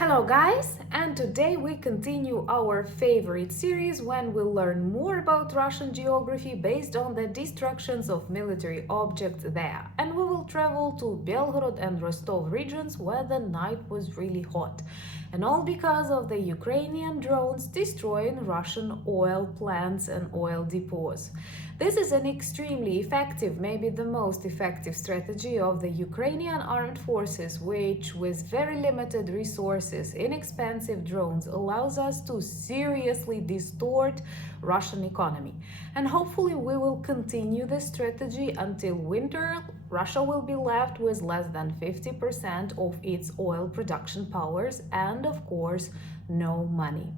Hello guys, and today we continue our favorite series when we'll learn more about Russian geography based on the destructions of military objects there. And we will travel to Belgorod and Rostov regions where the night was really hot. And all because of the Ukrainian drones destroying Russian oil plants and oil depots. This is an extremely effective, maybe the most effective strategy of the Ukrainian armed forces, which with very limited resources, inexpensive drones, allows us to seriously distort Russian economy. And hopefully we will continue this strategy until winter. Russia will be left with less than 50% of its oil production powers and, of course, no money.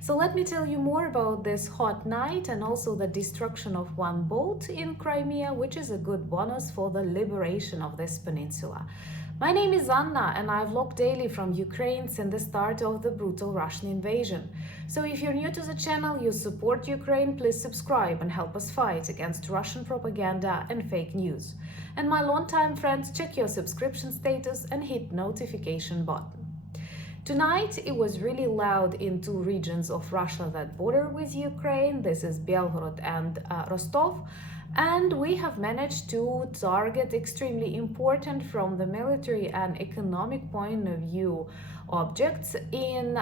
So let me tell you more about this hot night and also the destruction of one boat in Crimea, which is a good bonus for the liberation of this peninsula. My name is Anna and I vlog daily from Ukraine since the start of the brutal Russian invasion. So if you're new to the channel, you support Ukraine, please subscribe and help us fight against Russian propaganda and fake news. And my longtime friends, check your subscription status and hit notification button. Tonight it was really loud in two regions of Russia that border with Ukraine. This is Belgorod and Rostov. And we have managed to target extremely important from the military and economic point of view objects. In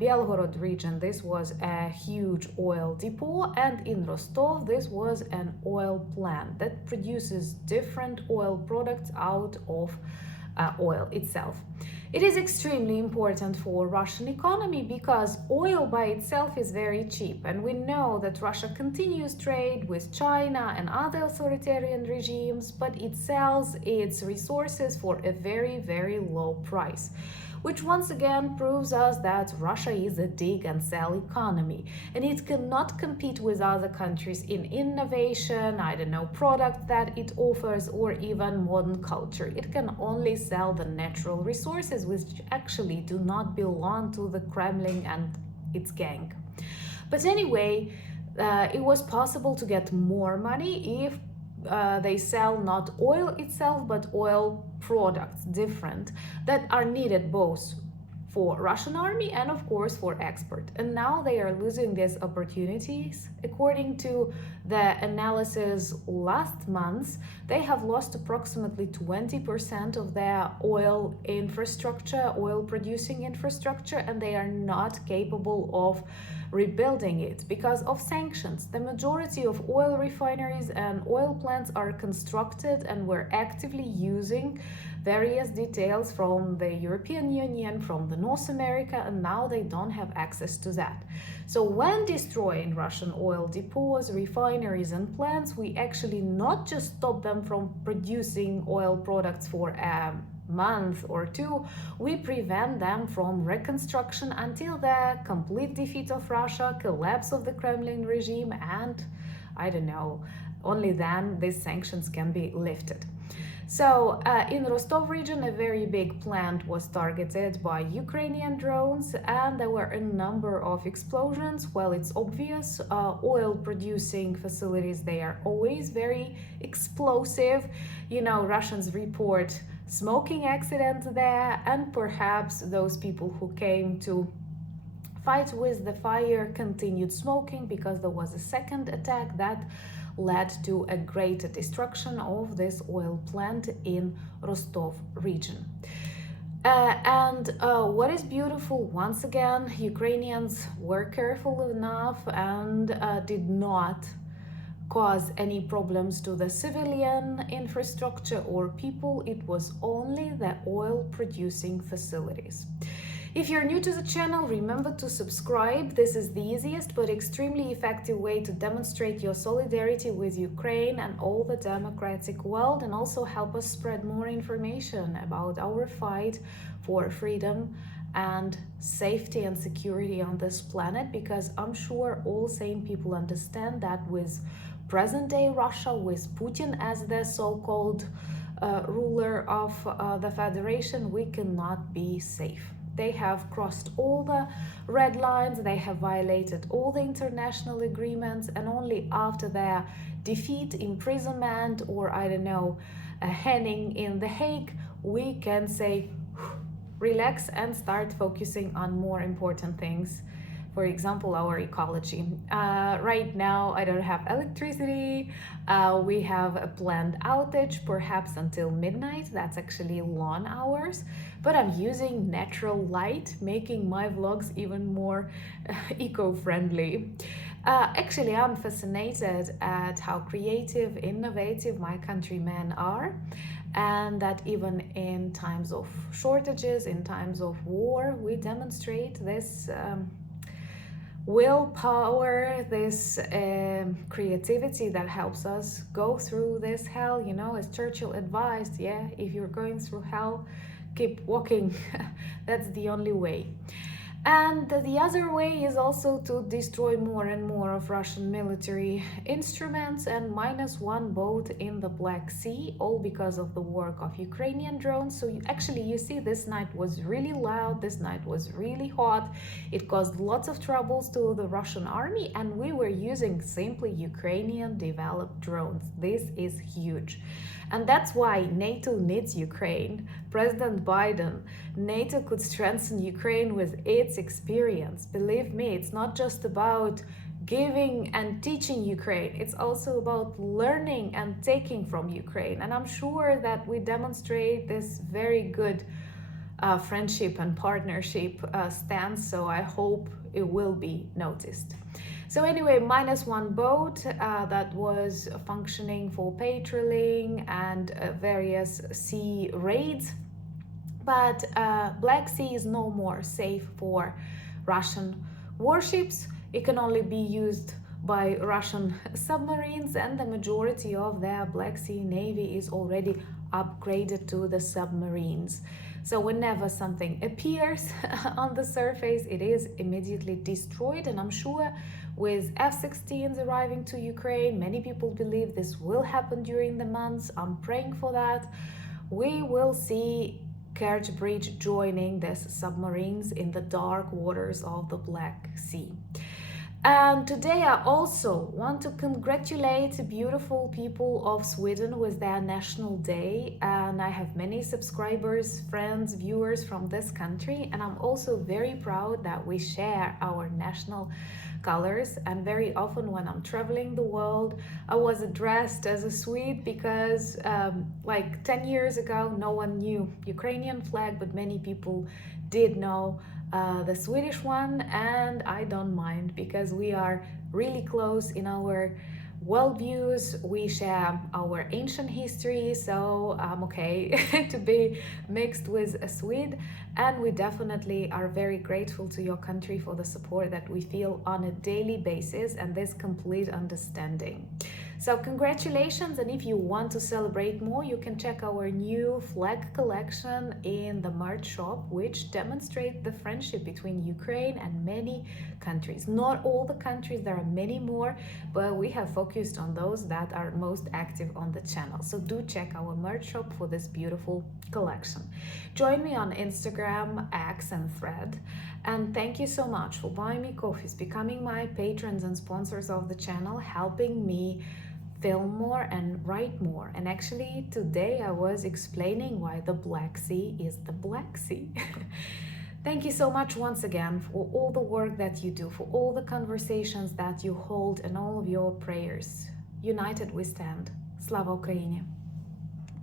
Belgorod region, this was a huge oil depot, and in Rostov, this was an oil plant that produces different oil products out of oil itself. It is extremely important for Russian economy because oil by itself is very cheap, and we know that Russia continues trade with China and other authoritarian regimes, but it sells its resources for a very, very low price, which once again proves us that Russia is a dig and sell economy and it cannot compete with other countries in innovation, products that it offers, or even modern culture. It can only sell the natural resources which actually do not belong to the Kremlin and its gang. But anyway, it was possible to get more money if they sell not oil itself but oil products different that are needed both for Russian army and of course for export. And now they are losing these opportunities. According to the analysis last month, they have lost approximately 20% of their oil infrastructure, oil producing infrastructure, and they are not capable of rebuilding it because of sanctions. The majority of oil refineries and oil plants are constructed and were actively using various details from the European Union, from the North America, and now they don't have access to that. So when destroying Russian oil depots, refineries and plants, we actually not just stop them from producing oil products for a month or two, we prevent them from reconstruction until the complete defeat of Russia, collapse of the Kremlin regime, and only then these sanctions can be lifted. So in Rostov region, a very big plant was targeted by Ukrainian drones and there were a number of explosions. Well, it's obvious, oil producing facilities, they are always very explosive. Russians report smoking accidents there, and perhaps those people who came to fight with the fire continued smoking because there was a second attack that led to a great destruction of this oil plant in Rostov region. What is beautiful, once again, Ukrainians were careful enough and did not cause any problems to the civilian infrastructure or people. It was only the oil producing facilities. If you're new to the channel, remember to subscribe. This is the easiest but extremely effective way to demonstrate your solidarity with Ukraine and all the democratic world, and also help us spread more information about our fight for freedom and safety and security on this planet, because I'm sure all sane people understand that with present-day Russia, with Putin as the so-called ruler of the Federation, we cannot be safe. They have crossed all the red lines, they have violated all the international agreements, and only after their defeat, imprisonment, or hanging in The Hague, we can say relax and start focusing on more important things. For example, our ecology. Right now, I don't have electricity. We have a planned outage, perhaps until midnight. That's actually long hours. But I'm using natural light, making my vlogs even more eco-friendly. Actually, I'm fascinated at how creative, innovative my countrymen are, and that even in times of shortages, in times of war, we demonstrate this willpower, this creativity that helps us go through this hell. You know, as Churchill advised, yeah, if you're going through hell, keep walking. That's the only way. And the other way is also to destroy more and more of Russian military instruments and minus one boat in the Black Sea, all because of the work of Ukrainian drones. So you see this night was really loud, this night was really hot. It caused lots of troubles to the Russian army, and we were using simply Ukrainian developed drones. This is huge. And that's why NATO needs Ukraine. President Biden, NATO could strengthen Ukraine with its experience. Believe me, it's not just about giving and teaching Ukraine, it's also about learning and taking from Ukraine. And I'm sure that we demonstrate this very good friendship and partnership stance, so I hope it will be noticed. So anyway, minus one boat that was functioning for patrolling and various sea raids. But Black Sea is no more safe for Russian warships. It can only be used by Russian submarines, and the majority of their Black Sea Navy is already upgraded to the submarines. So whenever something appears on the surface, it is immediately destroyed. And I'm sure with F-16s arriving to Ukraine, many people believe this will happen during the months. I'm praying for that. We will see Kerch Bridge joining these submarines in the dark waters of the Black Sea. And today I also want to congratulate beautiful people of Sweden with their National Day. And I have many subscribers, friends, viewers from this country. And I'm also very proud that we share our national colors. And very often when I'm traveling the world, I was addressed as a Swede because like 10 years ago, no one knew Ukrainian flag, but many people did know the Swedish one, and I don't mind because we are really close in our worldviews. We share our ancient history, so I'm okay to be mixed with a Swede, and we definitely are very grateful to your country for the support that we feel on a daily basis and this complete understanding. So congratulations, and if you want to celebrate more, you can check our new flag collection in the merch shop, which demonstrates the friendship between Ukraine and many countries. Not all the countries, there are many more, but we have focused on those that are most active on the channel. So do check our merch shop for this beautiful collection. Join me on Instagram, X and Thread. And thank you so much for buying me coffees, becoming my patrons and sponsors of the channel, helping me film more and write more. And actually today I was explaining why the Black Sea is the Black Sea. Thank you so much once again for all the work that you do, for all the conversations that you hold, and all of your prayers. United we stand. Slava Ukraini!